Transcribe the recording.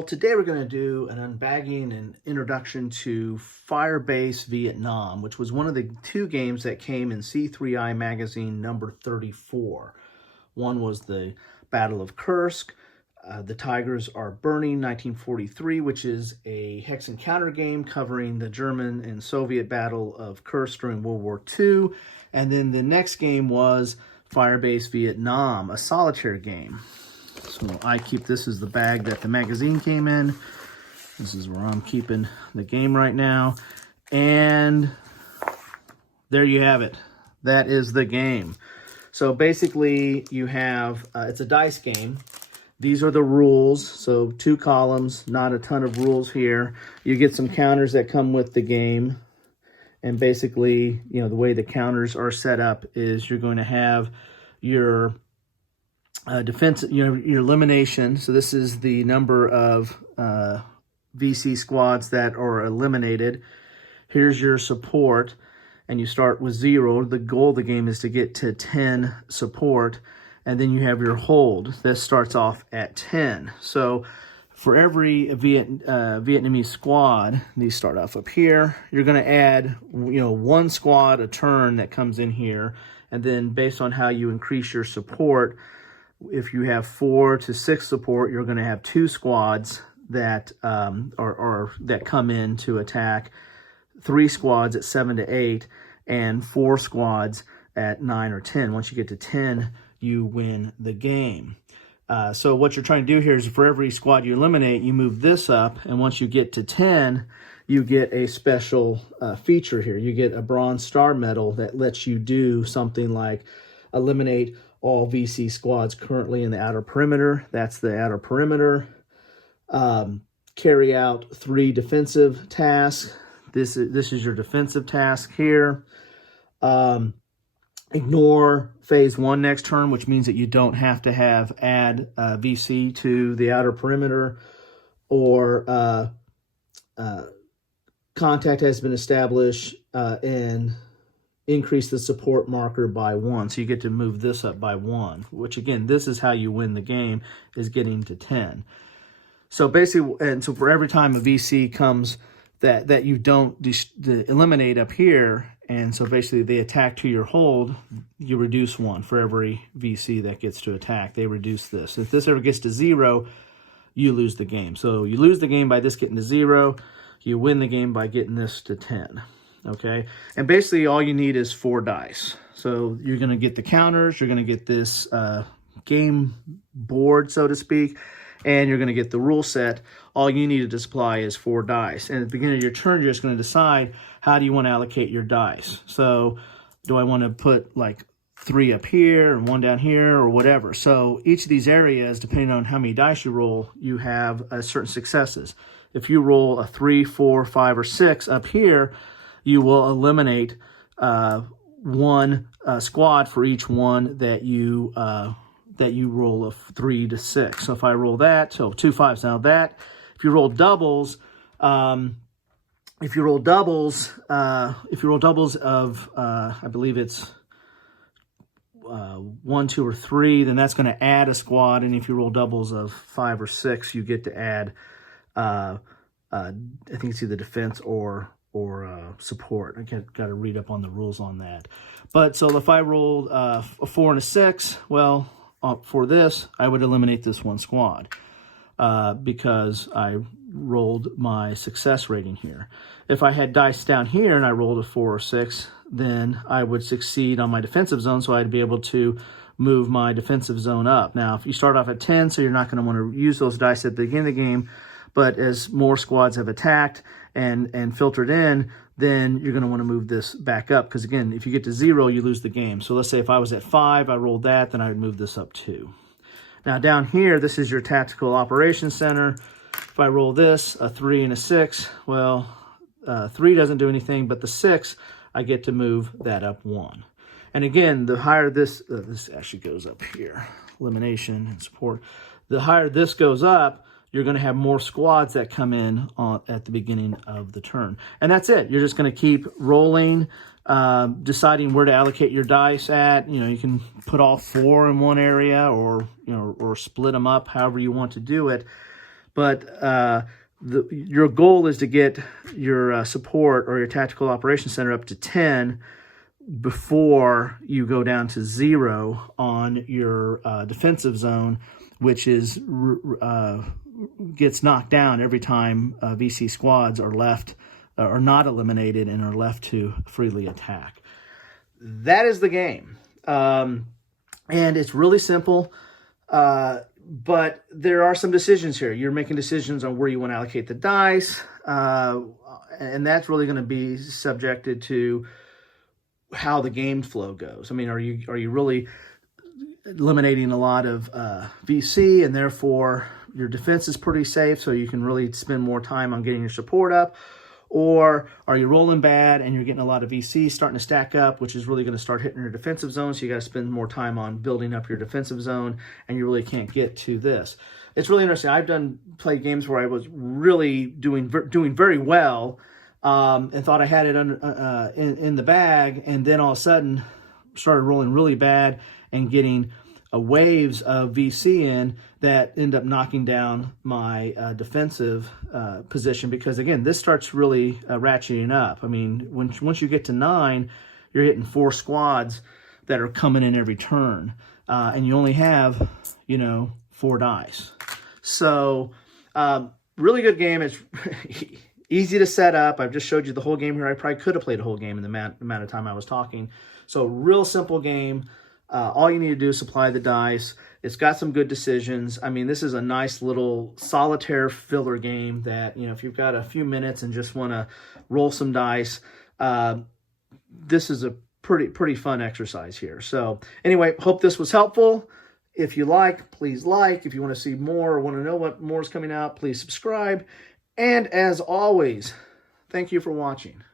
Well, today we're going to do an unbagging and introduction to Firebase Vietnam, which was one of the two games that came in C3i Magazine number 34. One was the Battle of Kursk. The Tigers Are Burning, 1943, which is a hex and counter game covering the German and Soviet Battle of Kursk during World War II. And then the next game was Firebase Vietnam, a solitaire game. So I keep this as the bag that the magazine came in. This is where I'm keeping the game right now. And there you have it. That is the game. So basically you have, it's a dice game. These are the rules. So 2 columns, not a ton of rules here. You get some counters that come with the game. And basically, you know, the way the counters are set up is you're going to have your defense, your elimination. So this is the number of VC squads that are eliminated. Here's your support, and you start with 0. The goal of the game is to get to 10 support, and then you have your hold. This starts off at 10. So for every Vietnamese squad, these start off up here. You're going to add, 1 squad a turn that comes in here, and then based on how you increase your support, if you have 4 to 6 support, you're going to have 2 squads that that come in to attack, 3 squads at 7 to 8, and 4 squads at 9 or 10. Once you get to 10, you win the game. So what you're trying to do here is for every squad you eliminate, you move this up, and once you get to 10, you get a special feature here. You get a bronze star medal that lets you do something like eliminate all VC squads currently in the outer perimeter. That's the outer perimeter. Carry out 3 defensive tasks. This is your defensive task here. Ignore phase 1 next turn, which means that you don't have to add VC to the outer perimeter, or contact has been established and increase the support marker by 1. So you get to move this up by 1, which again, this is how you win the game, is getting to 10. So basically, and so for every time a VC comes that you don't eliminate up here, and so basically they attack to your hold, you reduce 1 for every VC that gets to attack. They reduce this. If this ever gets to 0, you lose the game. So you lose the game by this getting to 0. You win the game by getting this to 10. Okay, and basically all you need is 4 dice. So you're going to get the counters, you're going to get this game board, so to speak, and you're going to get the rule set. All you need to supply is 4 dice. And at the beginning of your turn, you're just going to decide how do you want to allocate your dice. So do I want to put like 3 up here and 1 down here or whatever. So each of these areas, depending on how many dice you roll, you have certain successes. If you roll a 3, 4, 5, or 6 up here, you will eliminate 1 squad for each one that you roll a 3 to 6. So if I roll that, so 2 5s. Now that, if you roll doubles, if you roll doubles of I believe it's 1, 2, or 3, then that's going to add a squad. And if you roll doubles of 5 or 6, you get to add I think it's either defense or support. I got to read up on the rules on that. But so if I rolled a 4 and a 6, well, for this, I would eliminate this 1 squad because I rolled my success rating here. If I had dice down here and I rolled a 4 or 6, then I would succeed on my defensive zone, so I'd be able to move my defensive zone up. Now, if you start off at 10, so you're not going to want to use those dice at the beginning of the game, but as more squads have attacked and filtered in, then you're going to want to move this back up. Because again, if you get to 0, you lose the game. So let's say if I was at 5, I rolled that, then I would move this up 2. Now down here, this is your Tactical Operations Center. If I roll this, a 3 and a 6, well, 3 doesn't do anything, but the 6, I get to move that up 1. And again, the higher this actually goes up here, elimination and support. The higher this goes up, you're going to have more squads that come in at the beginning of the turn. And that's it. You're just going to keep rolling, deciding where to allocate your dice at. You know, you can put all 4 in one area or split them up however you want to do it. but your goal is to get your support or your tactical operations center up to 10 before you go down to 0 on your defensive zone, which is gets knocked down every time VC squads are left are not eliminated and are left to freely attack. That is the game, and it's really simple. But there are some decisions here. You're making decisions on where you want to allocate the dice, and that's really going to be subjected to how the game flow goes. I mean, are you really eliminating a lot of VC, and therefore your defense is pretty safe, so you can really spend more time on getting your support up? Or are you rolling bad and you're getting a lot of VC starting to stack up, which is really going to start hitting your defensive zone, so you got to spend more time on building up your defensive zone, and you really can't get to this. It's really interesting. I've played games where I was really doing very well, and thought I had it in the bag, and then all of a sudden started rolling really bad and getting waves of VC in that end up knocking down my defensive position, because again, this starts really ratcheting up. I mean, once you get to 9, you're hitting 4 squads that are coming in every turn, and you only have 4 dice. So really good game. It's easy to set up. I've just showed you the whole game here. I probably could have played a whole game in the amount of time I was talking. So real simple game. All you need to do is supply the dice. It's got some good decisions. I mean, this is a nice little solitaire filler game that, if you've got a few minutes and just want to roll some dice, this is a pretty fun exercise here. So anyway, hope this was helpful. If you like, please like. If you want to see more or want to know what more is coming out, please subscribe. And as always, thank you for watching.